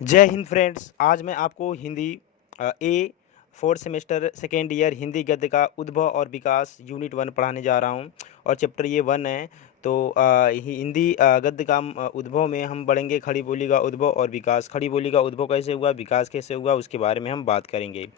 जय हिंद फ्रेंड्स। आज मैं आपको Hindi A fourth semester second year Hindi गद्य का उद्भव और विकास यूनिट 1 पढ़ाने जा रहा हूं और चैप्टर ये 1 है। तो हिंदी गद्य का उद्भव में हम पढ़ेंगे खड़ी बोली का उद्भव और विकास। खड़ी बोली का उद्भव कैसे हुआ, विकास कैसे हुआ, उसके बारे में हम बात करेंगे।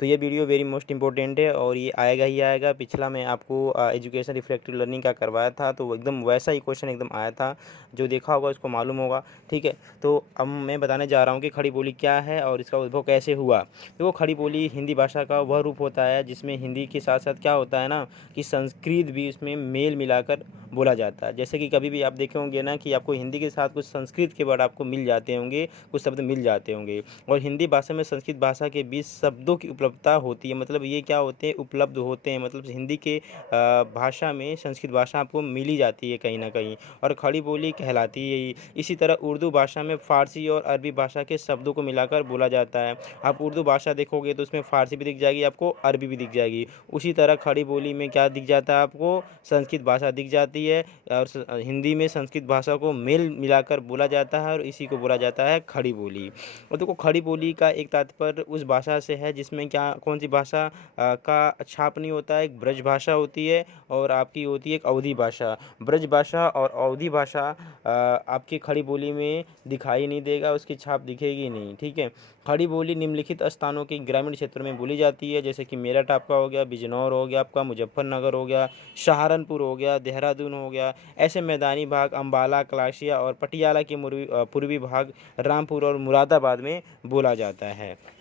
तो ये वीडियो वेरी मोस्ट इंपॉर्टेंट है और ये आएगा ही आएगा। पिछला मैं आपको एजुकेशन रिफ्लेक्टिव लर्निंग का करवाया था, तो एकदम वैसा ही क्वेश्चन एकदम आया था। जो देखा होगा उसको मालूम होगा। ठीक है, तो अब मैं बताने जा रहा हूँ कि खड़ी बोली क्या है और इसका उद्भव कैसे हुआ। देखो, खड़ी बोली हिंदी भाषा का वह रूप होता है जिसमें हिंदी के साथ साथ क्या होता है ना, कि संस्कृत भी इसमें मेल मिलाकर बोला जाता है। जैसे कि कभी भी आप देखे होंगे ना कि आपको हिंदी के साथ कुछ संस्कृत के वर्ड आपको मिल जाते होंगे, कुछ शब्द मिल जाते होंगे। और हिंदी भाषा में संस्कृत भाषा के बीच शब्दों की उपलब्धता होती है। मतलब ये क्या होते हैं, उपलब्ध होते हैं। मतलब हिंदी के भाषा में संस्कृत भाषा आपको मिली जाती है कहीं ना कहीं, और खड़ी बोली कहलाती है। इसी तरह उर्दू भाषा में फ़ारसी और अरबी भाषा के शब्दों को मिलाकर बोला जाता है। आप उर्दू भाषा देखोगे तो उसमें फ़ारसी भी दिख जाएगी आपको, अरबी भी दिख जाएगी। उसी तरह खड़ी बोली में क्या दिख जाता है आपको, संस्कृत भाषा दिख जाती है। और हिंदी में संस्कृत भाषा को मेल मिलाकर बोला जाता है और इसी को बोला जाता है खड़ी बोली। और देखो, खड़ी बोली का एक तात्पर्य उस भाषा से है जिसमें क्या, कौन सी भाषा का छाप नहीं होता है। एक ब्रज भाषा होती है और आपकी होती है एक अवधी भाषा। ब्रज भाषा और अवधी भाषा आपकी खड़ी बोली में दिखाई नहीं देगा, उसकी छाप दिखेगी नहीं। ठीक है, खड़ी बोली निम्नलिखित स्थानों के ग्रामीण क्षेत्रों में बोली जाती है, जैसे कि मेरठ आपका हो गया, बिजनौर हो गया आपका, मुजफ्फरनगर हो गया, सहारनपुर हो गया, देहरादून हो गया। ऐसे मैदानी भाग अम्बाला, कलाशिया और पटियाला के पूर्वी भाग रामपुर और मुरादाबाद में बोला जाता है।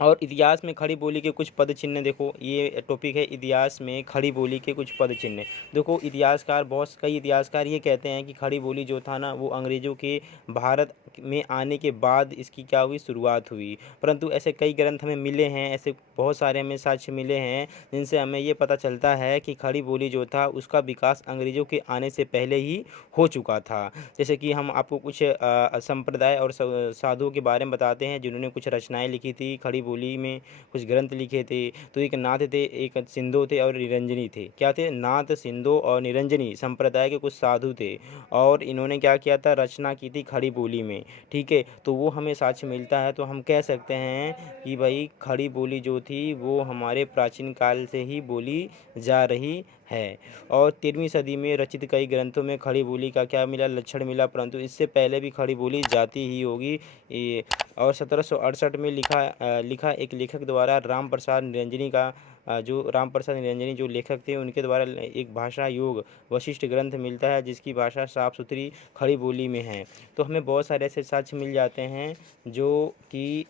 और इतिहास में खड़ी बोली के कुछ पद चिन्ह देखो, ये टॉपिक है इतिहास में खड़ी बोली के कुछ पद चिन्ह। देखो, इतिहासकार बहुत कई इतिहासकार ये कहते हैं कि खड़ी बोली जो था ना, वो अंग्रेज़ों के भारत में आने के बाद इसकी क्या हुई, शुरुआत हुई। परंतु ऐसे कई ग्रंथ हमें मिले हैं, ऐसे बहुत सारे हमें साक्ष्य मिले हैं जिनसे हमें ये पता चलता है कि खड़ी बोली जो था उसका विकास अंग्रेज़ों के आने से पहले ही हो चुका था। जैसे कि हम आपको कुछ संप्रदाय और साधुओं के बारे में बताते हैं जिन्होंने कुछ रचनाएं लिखी थी खड़ी बोली में, कुछ ग्रंथ लिखे थे। तो एक नाथ थे, एक सिंधो थे और निरंजनी थे। क्या थे, नाथ, सिंधो और निरंजनी संप्रदाय के कुछ साधु थे। और इन्होंने क्या किया था, रचना की थी खड़ी बोली में। ठीक है, तो वो हमें साक्ष्य मिलता है, तो हम कह सकते हैं कि भाई खड़ी बोली जो थी वो हमारे प्राचीन काल से ही बोली जा रही है। और 13वीं सदी में रचित कई ग्रंथों में खड़ी बोली का क्या मिला, लक्षण मिला, परंतु इससे पहले भी खड़ी बोली जाती ही होगी। ये और 1768 में लिखा एक लेखक द्वारा राम प्रसाद निरंजनी का जो राम प्रसाद निरंजनी जो लेखक थे उनके द्वारा एक भाषा योग वशिष्ठ ग्रंथ मिलता है जिसकी भाषा साफ सुथरी खड़ी बोली में है। तो हमें बहुत सारे ऐसे साक्ष्य मिल जाते हैं जो कि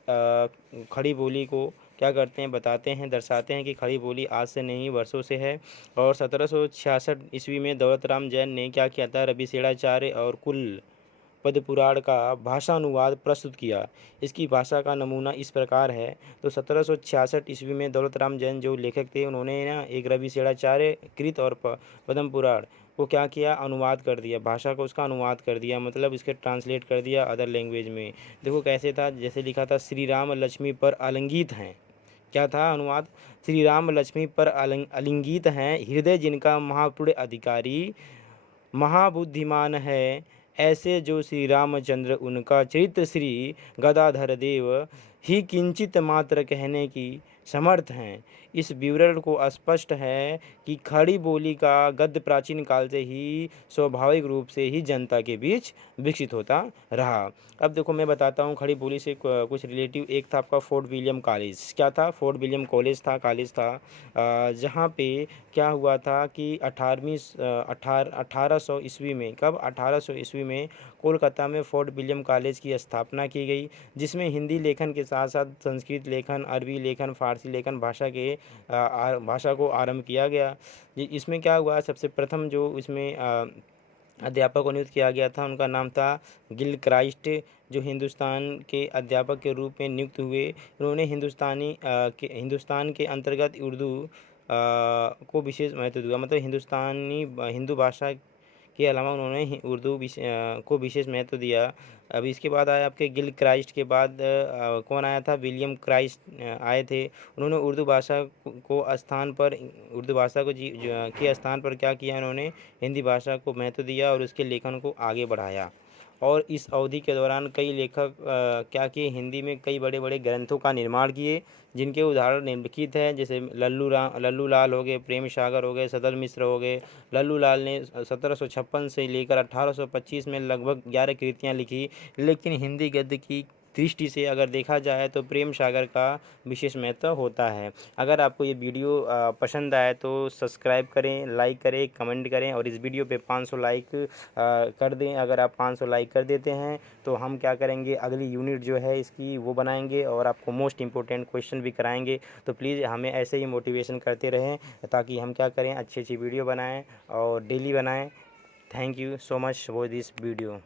खड़ी बोली को क्या करते हैं, बताते हैं, दर्शाते हैं कि खड़ी बोली आज से नहीं वर्षों से है। और 1766 ईस्वी में दौलत राम जैन ने क्या किया था, रवि सेणाचार्य और कुल पद्म पुराण का भाषानुवाद प्रस्तुत किया। इसकी भाषा का नमूना इस प्रकार है। तो 1766 ईस्वी में दौलत राम जैन जो लेखक थे उन्होंने ना एक रवि सेणाचार्य कृत और पद्म पुराण को क्या किया, अनुवाद कर दिया, भाषा को उसका अनुवाद कर दिया, मतलब इसके ट्रांसलेट कर दिया अदर लैंग्वेज में। देखो कैसे था, जैसे लिखा था, श्री राम लक्ष्मी पर आलिंगित हैं। क्या था अनुवाद, श्री राम लक्ष्मी पर आलिंगित हैं, हृदय जिनका महापुण्य अधिकारी, महाबुद्धिमान है ऐसे जो श्री रामचंद्र, उनका चरित्र श्री गदाधर देव ही किंचित मात्र कहने की समर्थ हैं। इस विवरण को स्पष्ट है कि खड़ी बोली का गद्य प्राचीन काल से ही स्वाभाविक रूप से ही जनता के बीच विकसित होता रहा। अब देखो मैं बताता हूँ खड़ी बोली से कुछ रिलेटिव। एक था आपका फोर्ट विलियम कॉलेज। क्या था, फोर्ट विलियम कॉलेज था जहाँ पे क्या हुआ था कि 1800 ईस्वी में, कब, 1800 ईस्वी में कोलकाता में फोर्ट विलियम कॉलेज की स्थापना की गई, जिसमें हिंदी लेखन के साथ साथ संस्कृत लेखन, अरबी लेखन, फारसी लेखन भाषा को आरंभ किया गया। इसमें क्या हुआ, सबसे प्रथम जो इसमें अध्यापक को नियुक्त किया गया था उनका नाम था गिल क्राइस्ट, जो हिंदुस्तान के अध्यापक के रूप में नियुक्त हुए। उन्होंने हिंदुस्तान के अंतर्गत उर्दू को विशेष महत्व दिया। मतलब हिंदू भाषा के अलावा उन्होंने उर्दू को विशेष महत्व दिया। अब इसके बाद आया आपके गिल क्राइस्ट के बाद कौन आया था, विलियम क्राइस्ट आए थे। उन्होंने उर्दू भाषा को के स्थान पर क्या किया, उन्होंने हिंदी भाषा को महत्व दिया और उसके लेखन को आगे बढ़ाया। और इस अवधि के दौरान कई लेखक क्या किए, हिंदी में कई बड़े बड़े ग्रंथों का निर्माण किए, जिनके उदाहरण निम्नलिखित हैं। जैसे लल्लू लाल हो गए, प्रेम सागर हो गए, सदल मिश्र हो गए। लल्लू लाल ने 1756 से लेकर 1825 में लगभग 11 कृतियाँ लिखी। लेकिन हिंदी गद्य की दृष्टि से अगर देखा जाए तो प्रेम सागर का विशेष महत्व होता है। अगर आपको ये वीडियो पसंद आए तो सब्सक्राइब करें, लाइक करें, कमेंट करें और इस वीडियो पे 500 लाइक कर दें। अगर आप 500 लाइक कर देते हैं तो हम क्या करेंगे, अगली यूनिट जो है इसकी वो बनाएंगे और आपको मोस्ट इम्पोर्टेंट क्वेश्चन भी कराएंगे। तो प्लीज़ हमें ऐसे ही मोटिवेशन करते रहें ताकि हम क्या करें, अच्छी अच्छी वीडियो बनाएं और डेली बनाएं। Thank you so much for this video.